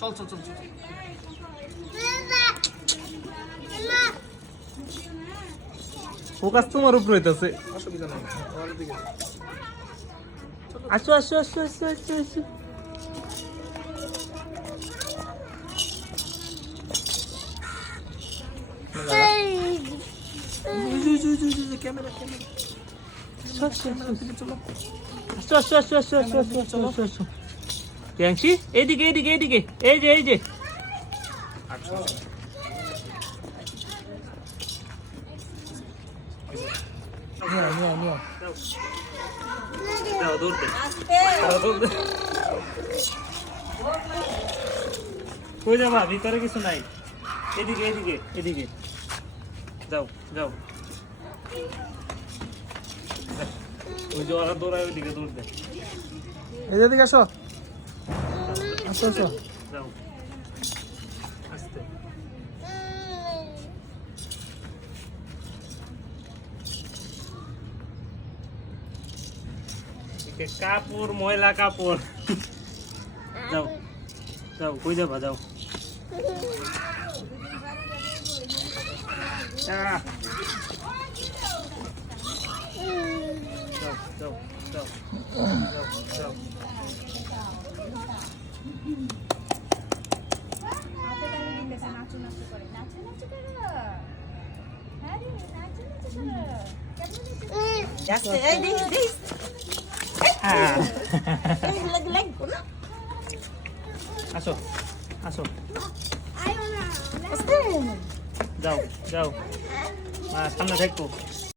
চল চল চল চল ফোকাস তোমার উপরে হইতাছে অসুবিধা নেই আসো আসো আসো আসো আসো আসো ক্যামেরা ক্যামেরা আসো আসো আসো আসো আসো আসো আসো আসো আসো প্রিয়াংশী এইদিকে এইদিকে এইদিকে এই যে এই যে। কই যাবা ভিতরে কিছু নাই এদিকে এদিকে এদিকে যাও যাও ওই যে ওরা দৌড়ায় ওইদিকে দৌড় দে এদিকে আসো আসো আসো। যাও আস্তে কাপড়, ময়লা কাপড়। যাও যাও, কই যাবা যাও যাও যাও যাও যাও যাও। আসো আসো যাও যাও সামনে থাকব